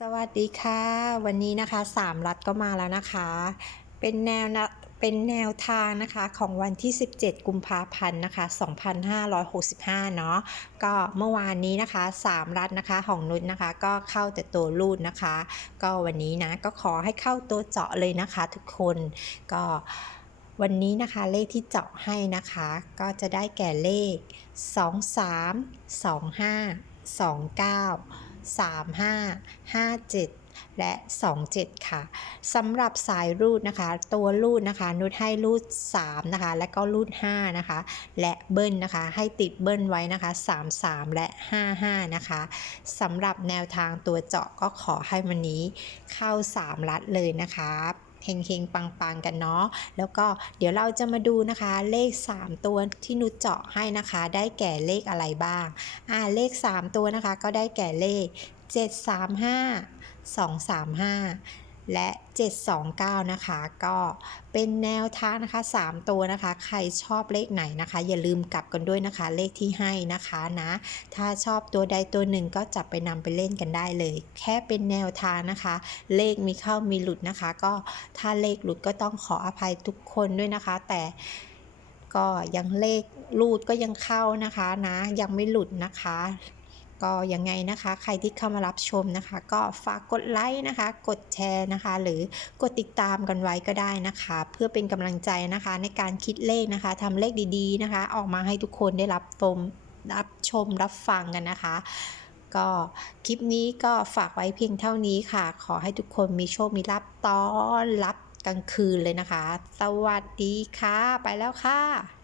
สวัสดีค่ะ วันนี้นะคะ3รัฐก็มาแล้วนะคะ เป็นแนวนะเป็นแนวทางนะคะของวันที่ 17 กุมภาพันธ์นะคะ 2565 เนาะก็เมื่อวานนี้นะคะ 3 รัฐนะคะของนุชนะคะ ก็เข้าแต่ตัวรูดนะคะ ก็วันนี้นะก็ขอให้เข้าตัวเจาะเลยนะคะ ทุกคนก็วันนี้นะคะเลขที่เจาะให้นะคะ ก็จะได้แก่เลข 23 25 29 35 57และ 27 ค่ะสำหรับสายรูดนะคะ ตัวรูดนะคะ นุชให้รูด 3 นะคะ และก็รูด 5 นะคะ และเบิ้ลนะคะ ให้ติดเบิ้ลไว้นะคะ 33 และ 55 นะคะสำหรับแนวทางตัวเจาะก็ขอให้วันนี้เข้า 3 ลัดเลยนะคะ เฮงๆ ปังๆ กันเนาะ แล้วก็เดี๋ยวเราจะมาดูนะคะเลข 3 ตัวที่นุชเจาะให้นะคะ ได้แก่เลขอะไรบ้าง อ่าเลข 3 ตัวนะคะก็ได้แก่เลข 735 235 และ 729 นะคะ ก็เป็นแนวทางนะคะ 3 ตัวนะคะ ใครชอบเลขไหนนะคะ อย่าลืมกลับกันด้วยนะคะ เลขที่ให้นะคะนะ ถ้าชอบตัวใดตัวหนึ่งก็จับไปนำไปเล่นกันได้เลย แค่เป็นแนวทางนะคะ เลขมีเข้ามีหลุดนะคะ ก็ถ้าเลขหลุดก็ต้องขออภัยทุกคนด้วยนะคะ แต่ก็ยังเลขรูดก็ยังเข้านะคะนะ ยังไม่หลุดนะคะ ก็ยังไงนะคะ ใครที่เข้ามารับชมนะคะ ก็ฝากกดไลค์นะคะ กดแชร์นะคะ หรือกดติดตามกันไว้ก็ได้นะคะ เพื่อเป็นกำลังใจนะคะในการคิดเลขนะคะทำเลขดีๆนะคะ ออกมาให้ทุกคนได้รับชมรับชมรับฟังกันนะคะ ก็คลิปนี้ก็ฝากไว้เพียงเท่านี้ค่ะ ขอให้ทุกคนมีโชคมีลาบต้อนรับกลางคืนเลยนะคะ สวัสดีค่ะ ไปแล้วค่ะ